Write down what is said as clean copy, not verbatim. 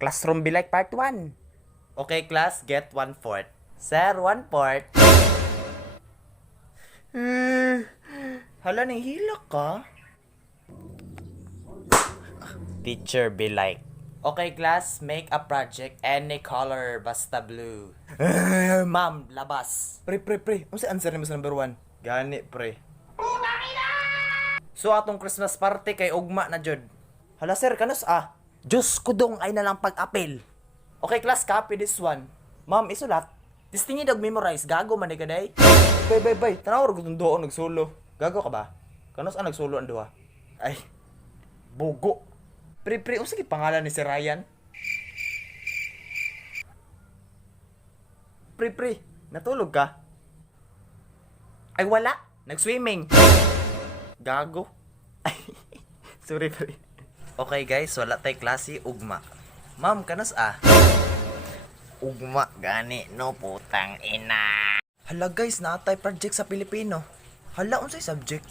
Classroom be like part 1. Okay, class, get 1/4. Sir, 1/4. Hala, nahihilak ka? Teacher be like. Okay, class, make a project any color, basta blue. Ma'am, labas. Pre. Ano si answer ni Miss number 1? Gani, pre. So, atong Christmas party kay ugma na jud. Hala sir, kanus Diyos ko dong ay nalang pag-apel. Okay, class, copy this one. Ma'am, isulat. Distingi dog memorize, gago man ka day. Bay. Tanaw ko doon nagsulo. Gago ka ba? Kanus nagsulo ang duha? Ay, bugo. Pre, sige pangalan ni si Ryan. Pre, natulog ka? Ay wala, nag-swimming. Gago. Ay, sorry, pre. Okay guys, wala tay klase, ugma. Ma'am, kanus Ugma gani no putang ina. Hala guys, naatay project sa Pilipino. Hala unsay subject?